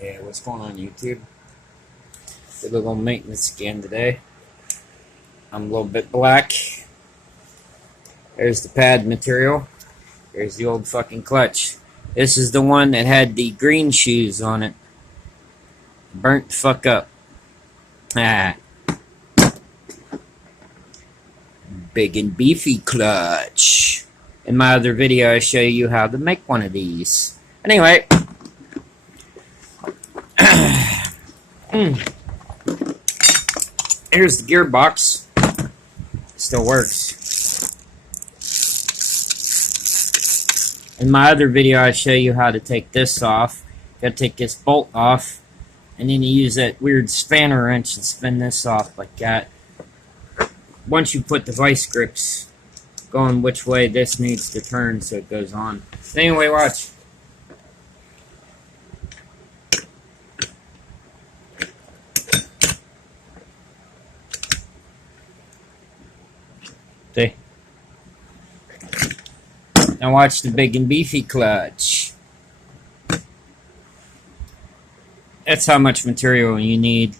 Yeah, what's going on YouTube? Did a little maintenance again today. I'm a little bit black. There's the pad material. There's the old fucking clutch. This is the one that had the green shoes on it. Burnt the fuck up. Ah. Big and beefy clutch. In my other video, I show you how to make one of these. Anyway. Here's the gearbox. Still works. In my other video, I show you how to take this off. You gotta take this bolt off, and then you use that weird spanner wrench and spin this off like that. Once you put the vice grips going which way this needs to turn so it goes on. Anyway, watch. See? Now watch the big and beefy clutch. That's how much material you need.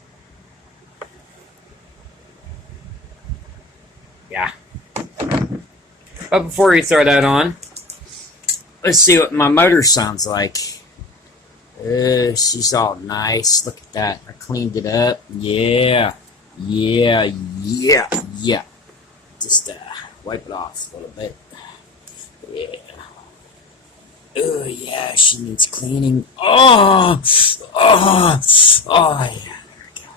Yeah. But before you throw that on, let's see what my motor sounds like. She's all nice. Look at that. I cleaned it up. Yeah. Yeah. Just wipe it off a little bit. Yeah. Oh, yeah, she needs cleaning. Oh, yeah. There we go.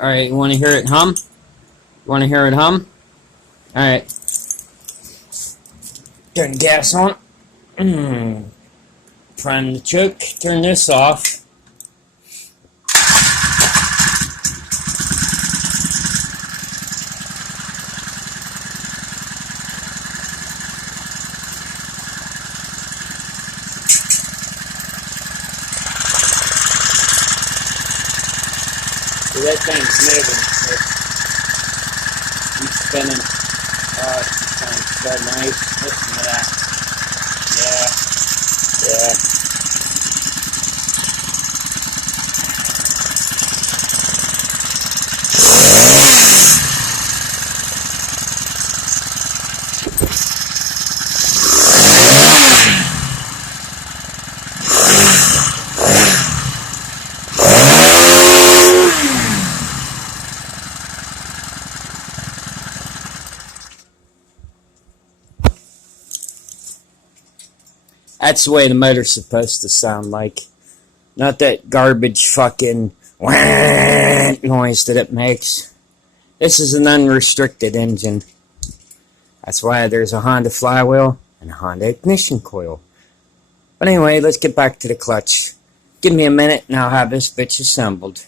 Alright, you want to hear it hum? Alright. Turn the gas on. Prime the choke. Turn this off. So that thing's moving. It's spinning. Oh, it sounds so nice. Listen to that. Yeah. That's the way the motor's supposed to sound like. Not that garbage fucking noise that it makes. This is an unrestricted engine. That's why there's a Honda flywheel and a Honda ignition coil. But anyway, let's get back to the clutch. Give me a minute and I'll have this bitch assembled.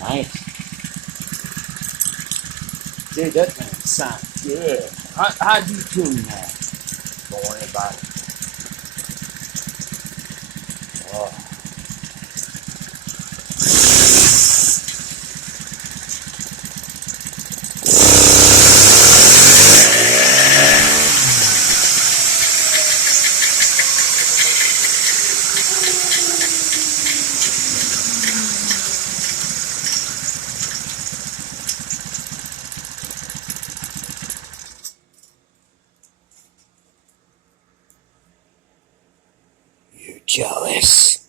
Nice. Dude, that thing sounds good. How'd you tune that? Don't worry about it. Oh. You jealous?